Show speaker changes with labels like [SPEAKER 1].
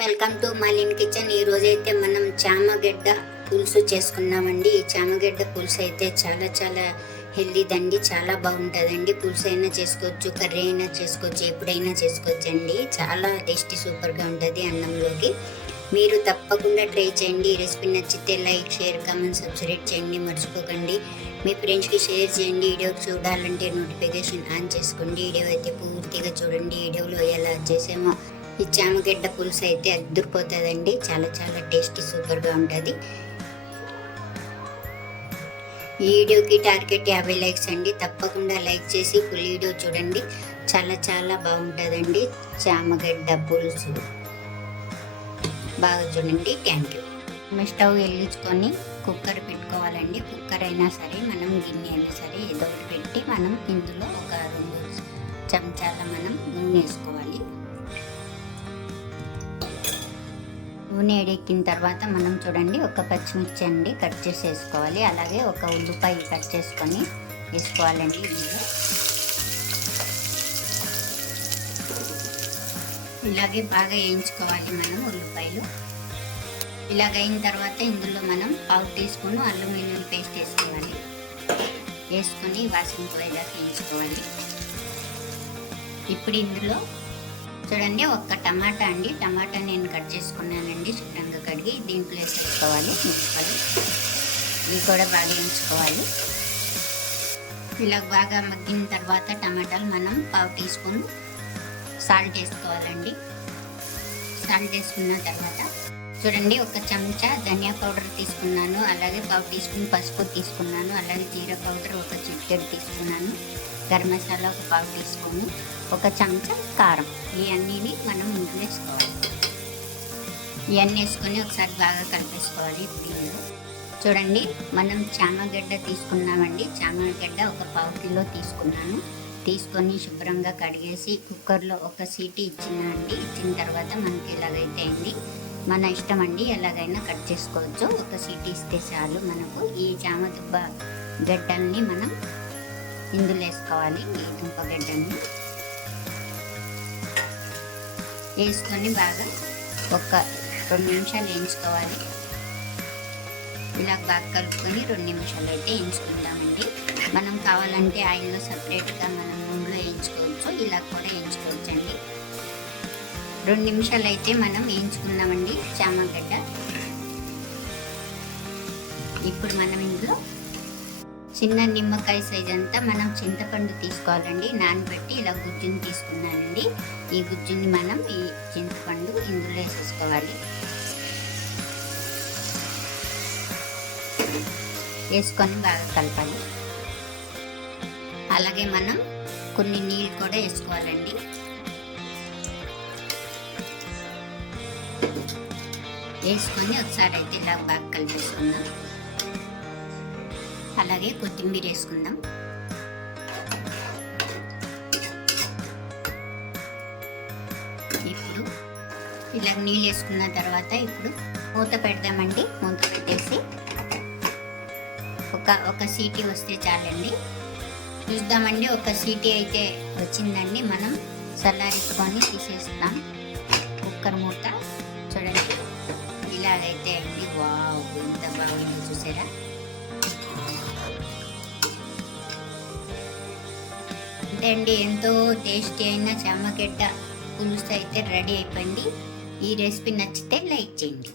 [SPEAKER 1] Welcome to మాలిన్ kitchen. ఈ రోజైతే మనం చామగడ్డ పులుసు చేసుకున్నామండి ఈ చామగడ్డ పులుసు అయితే చాలా చాలా హెల్దీదండి చాలా బాగుంటుందండి. పులుసు అయినా చేసుకోవచ్చు కర్రీ అయినా చేసుకోవచ్చు ఎప్పుడైనా చేసుకోవచ్చు అండి చాలా టేస్టీ సూపర్గా ఉంటుంది అన్నంలోకి. మీరు తప్పకుండా ట్రై చేయండి. ఈ రెసిపీ నచ్చితే లైక్ షేర్ కామెంట్ సబ్స్క్రైబ్ చేయండి. మర్చిపోకండి. మీ ఫ్రెండ్స్కి షేర్ చేయండి. వీడియో చూడాలంటే నోటిఫికేషన్ ఆన్ చేసుకోండి. వీడియో అయితే పూర్తిగా చూడండి. వీడియోలో ఎలా చేసామో ఈ చామగడ్డ పులుసు అయితే అద్దరిపోతుందండి. చాలా చాలా టేస్టీ సూపర్గా ఉంటుంది. ఈ వీడియోకి టార్గెట్ యాభై లైక్స్ అండి. తప్పకుండా లైక్ చేసి ఫుల్ వీడియో చూడండి. చాలా చాలా బాగుంటుందండి చామగడ్డ పులుసు. బాగా చూడండి. థ్యాంక్ యూ స్టవ్ వెలిగించుకొని కుక్కర్ పెట్టుకోవాలండి. కుక్కర్ అయినా సరే మనం గిన్నె అయినా సరే ఏదో ఒకటి పెట్టి మనం ఇందులో ఒక రెండు చెంచాల మనం నూనె వేసుకోవాలి. నూనె ఎడెక్కిన తర్వాత మనం చూడండి ఒక పచ్చిమిర్చి అండి కట్ చేసి వేసుకోవాలి అలాగే ఒక ఉల్లిపాయ కట్ చేసుకొని వేసుకోవాలండి ఇందులో. ఇలాగే బాగా వేయించుకోవాలి మనం ఉల్లిపాయలు. ఇలాగ అయిన తర్వాత ఇందులో మనం పావు టీ స్పూన్ అల్లం వెల్లుల్లి పేస్ట్ వేసుకోవాలి. వేసుకొని వాసన పోయేదాకా వేయించుకోవాలి. ఇప్పుడు ఇందులో చూడండి ఒక్క టమాటా అండి. టమాటా నేను కట్ చేసుకున్నానండి శుభ్రంగా కడిగి దీంట్లో వేసుకోవాలి ముక్కలు ఇవి కూడా బాగా వేయించుకోవాలి ఇలా బాగా మగ్గిన తర్వాత టమాటాలు మనం పావు టీ స్పూన్ సాల్ట్ వేసుకోవాలండి. సాల్ట్ వేసుకున్న తర్వాత చూడండి ఒక చెంచా ధనియా పౌడర్ తీసుకున్నాను అలాగే పావు టీ స్పూన్ పసుపు తీసుకున్నాను అలాగే జీరా పౌడర్ ఒక చిటికెడు తీసుకున్నాను. గరం మసాలా ఒక పావు టీ స్పూన్ ఒక చెంచా కారం. ఇవన్నీ మనం ముందు వేసుకోవాలి. ఇవన్నీ వేసుకొని ఒకసారి బాగా కలిపేసుకోవాలి దీనిలో చూడండి మనం చామగడ్డ తీసుకున్నామండి. చామగడ్డ ఒక పావు కిలో తీసుకున్నాను. తీసుకొని శుభ్రంగా కడిగేసి కుక్కర్లో ఒక సీటీ ఇచ్చిన అండి. ఇచ్చిన తర్వాత మనకి ఎలాగైతే అయింది మన ఇష్టం అండి ఎలాగైనా కట్ చేసుకోవచ్చు. ఒక సీటీ ఇస్తే చాలు మనకు ఈ జామదుబ్బ గడ్డల్ని మనం ఇందులో వేసుకోవాలి ఈ దుంపగడ్డని వేసుకొని బాగా ఒక రెండు నిమిషాలు వేయించుకోవాలి. ఇలా బాగా కలుపుకొని రెండు నిమిషాలు అయితే వేయించుకుందామండి. మనం కావాలంటే ఆయిల్లో సపరేట్గా మనం నూనెలో వేయించుకోవచ్చు ఇలా కూడా వేయించుకోవచ్చు అండి రెండు నిమిషాలు అయితే మనం వేయించుకుందామండి చామగడ్డ. ఇప్పుడు మనం ఇందులో చిన్న నిమ్మకాయ సైజ్ అంతా మనం చింతపండు తీసుకోవాలండి. నానబెట్టి ఇలా గుజ్జుని తీసుకున్నానండి. ఈ గుజ్జుని మనం ఈ చింతపండు ఇందులో వేసేసుకోవాలి. వేసుకొని బాగా కలపాలి. అలాగే మనం కొన్ని నీళ్ళు కూడా వేసుకోవాలండి. వేసుకొని ఒకసారి అయితే ఇలా బాగా కలిపేసుకుందాం. అలాగే కొత్తిమీర వేసుకుందాం. ఇప్పుడు ఇలా నీళ్ళు వేసుకున్న తర్వాత ఇప్పుడు మూత పెడదామండి. మూత పెట్టేసి ఒక ఒక సీటీ వస్తే చాలండి. చూద్దామండి ఒక సీటీ అయితే వచ్చిందండి. మనం చల్లారించుకొని తీసేస్తాం. కుక్కర్ మూత చూడండి. ఇలాగైతే అయింది వావ్ ఎంత బాగుంది చూసారా? అండి. ఎంతో టేస్టీ అయిన చెమ్మగడ్డ పులుసు అయితే రెడీ అయిపోయింది. ఈ రెసిపీ నచ్చితే లైక్ చేయండి.